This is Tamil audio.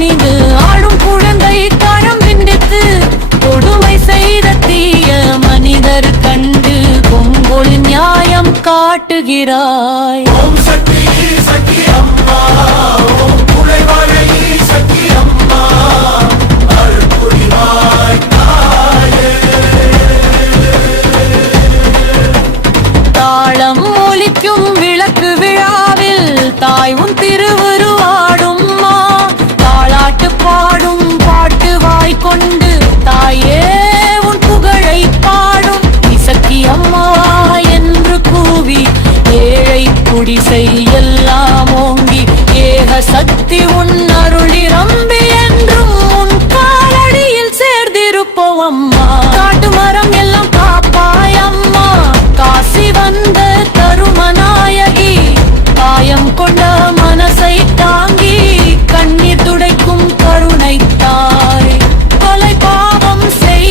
துணிந்து ஆடும் குழந்தை கரம் விண்டித்து கொடுமை செய்த தீய மனிதர் கண்டு கொங்கொள் நியாயம் காட்டுகிறாய். ஓம் சக்தி சக்தி அம்மா, ஓம் குலைவாழை சக்தி அம்மா, அருள் புரிவாய் தாயே. தாளம் ஒலிக்கும் விளக்கு விழாவில் தாய் உன் திருவுருவாடும் தாளாட்டு பாடும் பாட்டு வாய் கொண்டு தாயே உன் புகழை பாடும். இசக்கி அம்மா என்று கூவி ஏழை குடிசை எல்லாம் ஓங்கி ஏக சக்தி உன் அருளி ரம்பி என்றும் உன் காலடியில் சேர்ந்திருப்போம் அம்மா. காட்டு மரம் எல்லாம் காப்பாய் அம்மா, காசி வந்த தருமநாயகி, காயம் கொண்ட மனசை தாங்கி கண்ணீர் துடைக்கும் கருணை